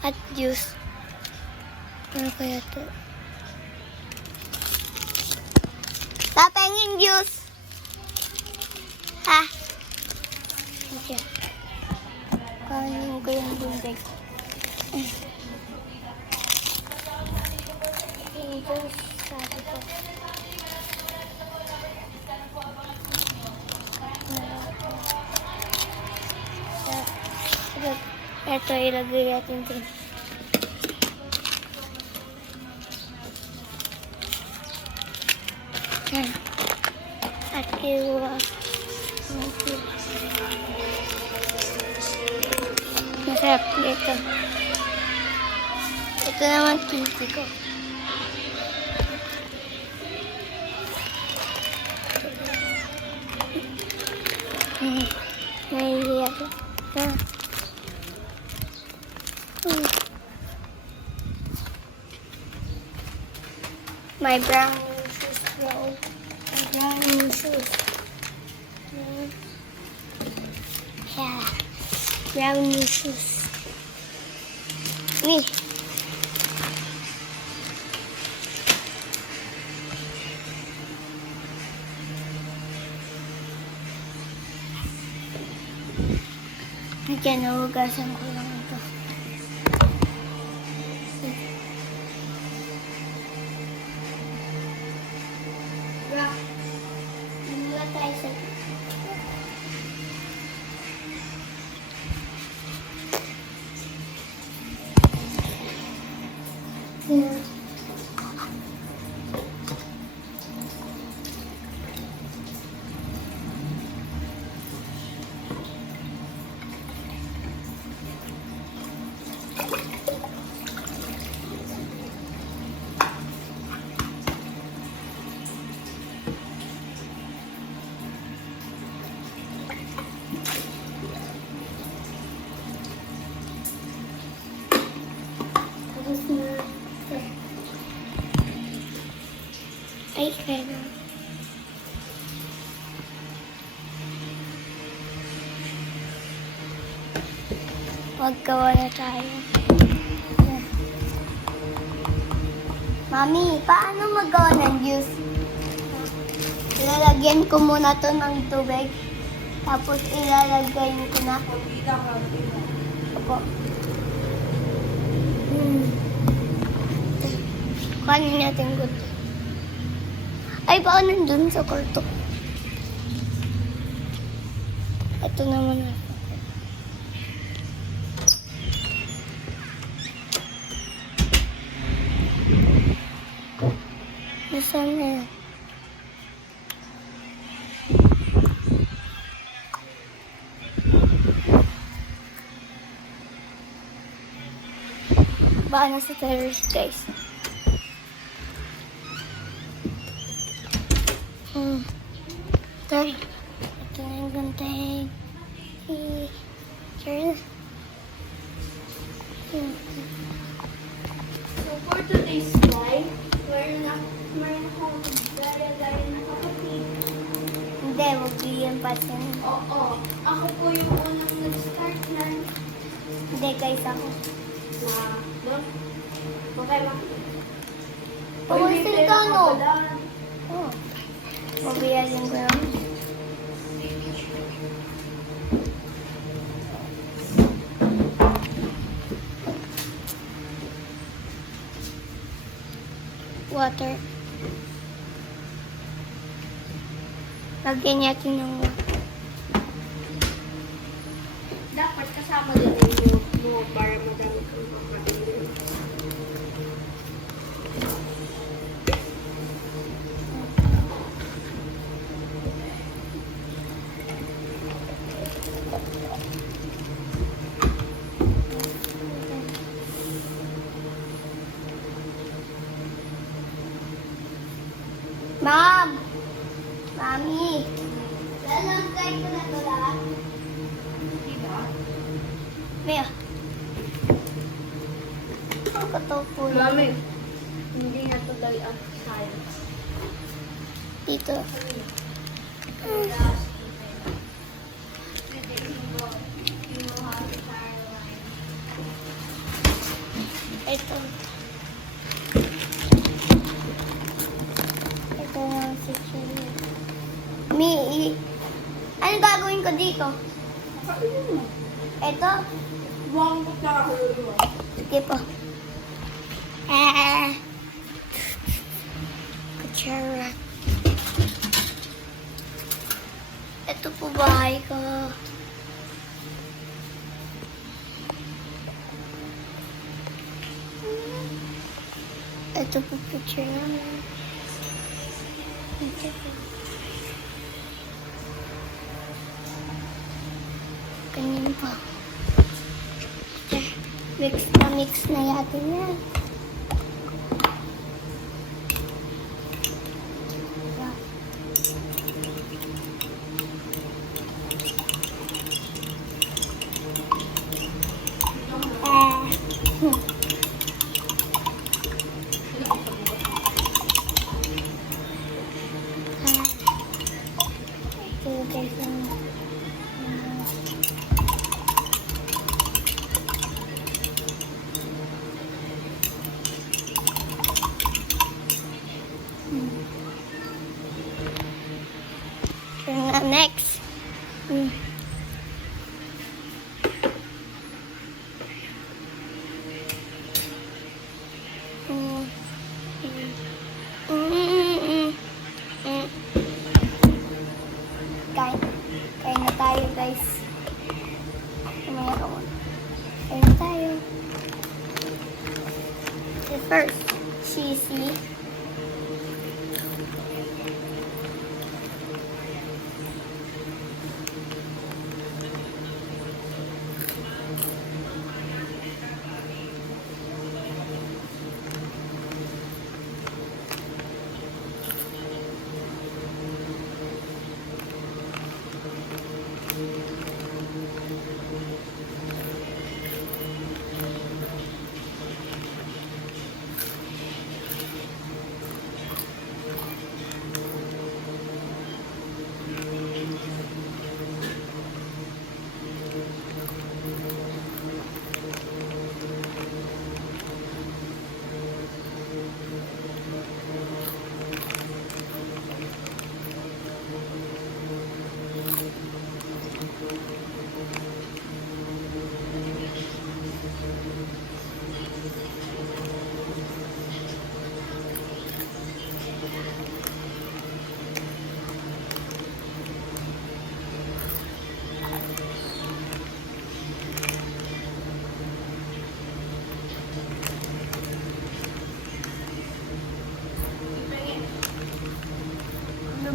At juice. Ano kaya to? Papengin juice. Ha? Okay. Kanin ko yung bundig. Juice. Sabi ko. Ito ilagay natin din. At iwa. Masarap dito. Ito naman kisi ko. Nahihiya ko. My brown shoes, bro. My brown shoes. Yeah. Brown shoes. Me. Again, nahugasan ko lang ito. Rock. Mula tayo sa... Ay, kaya na. Maggawa na tayo. Mami, paano magawa ng juice? Ilalagyan ko muna to ng tubig. Tapos ilalagay ko na. Opo. Kanin natin good. Ay, baka nandun sa kwarto. Ito naman na. Nasaan na yan? Baka nasa terrace, guys. Ito na yung ganteng. Turn. So for today's live, meron akong gaya-gaya na kapatid. Hindi, wag yan patin. Oo. Ako po yung unang nag-start na. Hindi, guys, ako. Doon? Okay ba? Pumasil ka, no? Oo. Mabiyasin ko naman. Water. Lagyan natin ng water. Dapat kasama din yung mo para madami kang makain. Mom! Mami! Lalagay ko na ito lahat. Diba? Maya. Ang katopo. Mami, hindi na ito dahil ang science. Dito. Ito. Ito yung secure. Ano gagawin ko dito? Ito? Buwang ko siya kahulog mo. Sige po. Kutsara. Ito po bahay ko. Ito po picture namin. Ito po. Ganyan po. Mix na natin yan. Next. Kain na tayo, guys. Kain na tayo. The first, cheesy.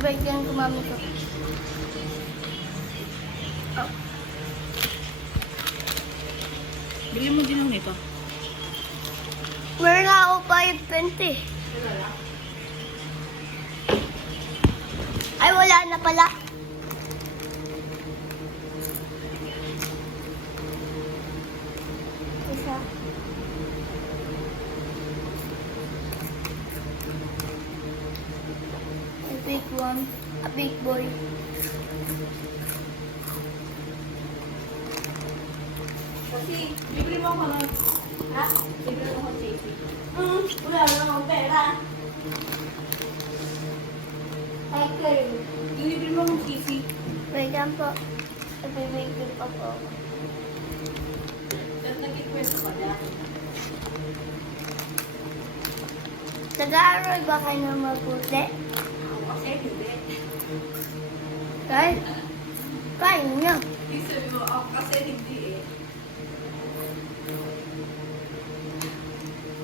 Bibigyan ko mami ko. Oh. Bili mo din lang nito. Meron na ako 520. Ay, wala na pala. Isa. A big one. A big boy. Kasi, libre mo ako nun. Ha? Libre mo ako, JP. Wala na akong pera. Ay, curl. Libre mo akong kisi. Wait lang po. Ibibigay pa po. Tapos nag-request ko na. Nag-aaral ba kayo ng mabuti? Ako kasi hindi. Kaya? Kaya niyo. Hindi sabi mo, ako kasi hindi eh.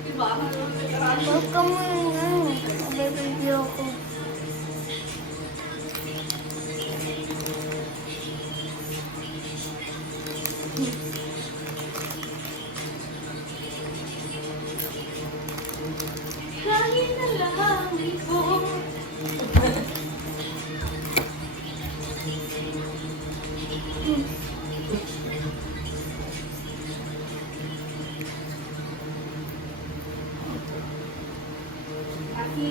Diba? Ano nag-aaral? Huwag ka muna. Ibibigay ko. Kahit na lang ito. Kasi,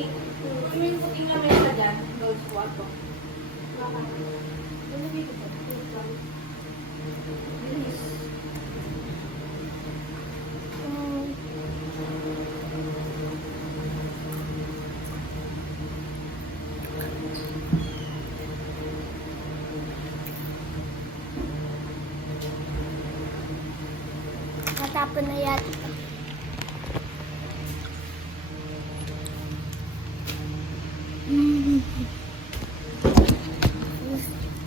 kung yung puting na mesa dyan, gold squat ko. Natapon na yata.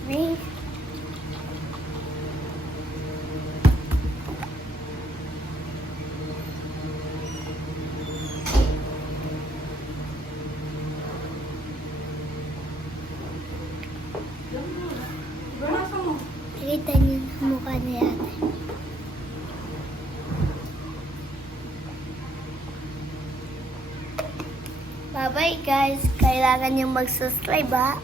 Me? Nasa mo? Nakita niyo ang mukha ni ate. Bye-bye guys. Kailangan niyong mag-subscribe ha.